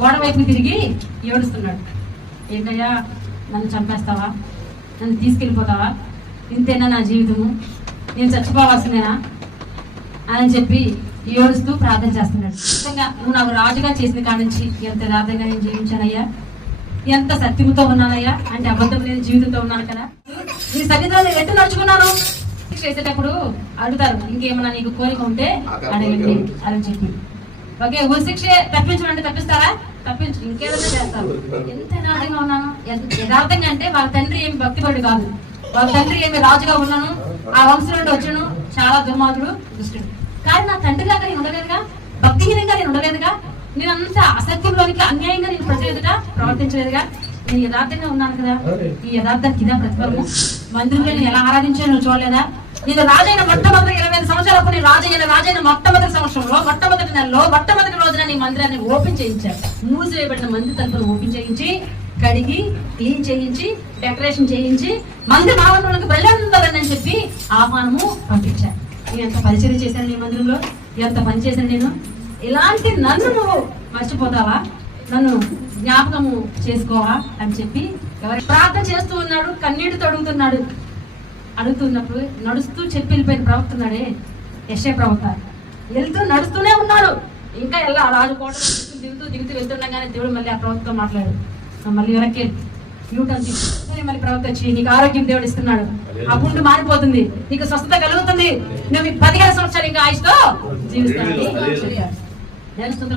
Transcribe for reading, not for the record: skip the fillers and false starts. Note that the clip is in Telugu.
గోడ వైపు తిరిగి ఏడుస్తున్నాడు. ఏంటయ్యా, నన్ను చంపేస్తావా? నన్ను తీసుకెళ్ళిపోతావా? ఇంతేనా నా జీవితము? నేను చచ్చిపోవాల్సిందేనా అని చెప్పి ఏడుస్తూ ప్రార్థన చేస్తున్నాడు. నిజంగా నువ్వు నాకు రాజుగా చేసిన కాడి నుంచి ఎంత యథార్థంగా నేను జీవించానయ్యా, ఎంత సత్యంతో ఉన్నానయ్యా, అంటే అబద్ధం లేని జీవితంతో ఉన్నాను కదా. నీ సన్నిధిలో నేను ఎట్టు నడుచుకున్నాను. చేసేటప్పుడు అడుగుతారు, ఇంకేమన్నా నీకు కోరిక ఉంటే అడగండి అని చెప్పి. ఓకే, ఉరిశిక్ష తప్పించమంటే తప్పిస్తారా? తప్పించు, ఇంకేదైనా చేస్తారు. ఎంత యథార్థంగా ఉన్నాను. యథార్థంగా అంటే వాళ్ళ తండ్రి ఏమి భక్తిపరుడు కాదు, వాళ్ళ తండ్రి ఏమి రాజుగా ఉన్నాను, ఆ వంశం నుండి వచ్చాను, చాలా దుర్మార్గుడు, దుష్టుడు. కానీ నా తండ్రి లాగా నేను ఉండలేదుగా, భక్తిహీనంగా నేను ఉండలేదుగా, నేను అంత అసత్యంలోనికి అన్యాయంగా నేను ప్రజల ఎదుట ప్రవర్తించలేదుగా. నేను యథార్థంగా ఉన్నాను కదా. ఈ యథార్థానికి ఇదా ప్రతిఫలము. మందిరంలో నేను ఎలా ఆరాధించాను నువ్వు చూడలేదా? నేను రాజైన మొట్టమొదటి 25 సంవత్సరాలప్పుడు నేను రాజైన మొట్టమొదటి సంవత్సరంలో మొట్టమొదటి నెలలో మొట్టమొదటి రోజున నీ మందిరాన్ని ఓపెన్ చేయించాను. మూసివేయబడిన మందిర తలుపులు ఓపెన్ చేయించి, కడిగి క్లీన్ చేయించి, డెకరేషన్ చేయించి, మందిర ఆవరణలకు వెళ్ళందని చెప్పి ఆహ్వానము పంపించాను. నేను ఎంత పరిచయం చేశాను నీ మందిరంలో, ఎంత పని చేశాను నేను. ఇలాంటి నన్ను నువ్వు మర్చిపోతావా? నన్ను జ్ఞాపకము చేసుకోవా అని చెప్పి ఎవరి ప్రార్థన చేస్తూ ఉన్నాడు. కన్నీటితో అడుగుతున్నప్పుడు నడుస్తూ చెప్పి వెళ్ళిపోయిన ప్రవక్తున్నాడే యెషయా ప్రవక్త. వెళ్తూ నడుస్తూనే ఉన్నాడు. ఇంకా ఎలా రాజు కోట దిగుతూ వెళ్తుండగానే దేవుడు మళ్ళీ ఆ ప్రవక్తతో మాట్లాడు. మళ్ళీ వెనక్కి యూటర్న్ తీసుకుని మళ్ళీ ప్రవక్త వచ్చి, నీకు ఆరోగ్యం దేవుడు ఇస్తున్నాడు, ఆ పుండు మారిపోతుంది, నీకు స్వస్థత కలుగుతుంది, నువ్వు 15 సంవత్సరాలు ఇంకా ఆయుష్తో జీవిస్తాను.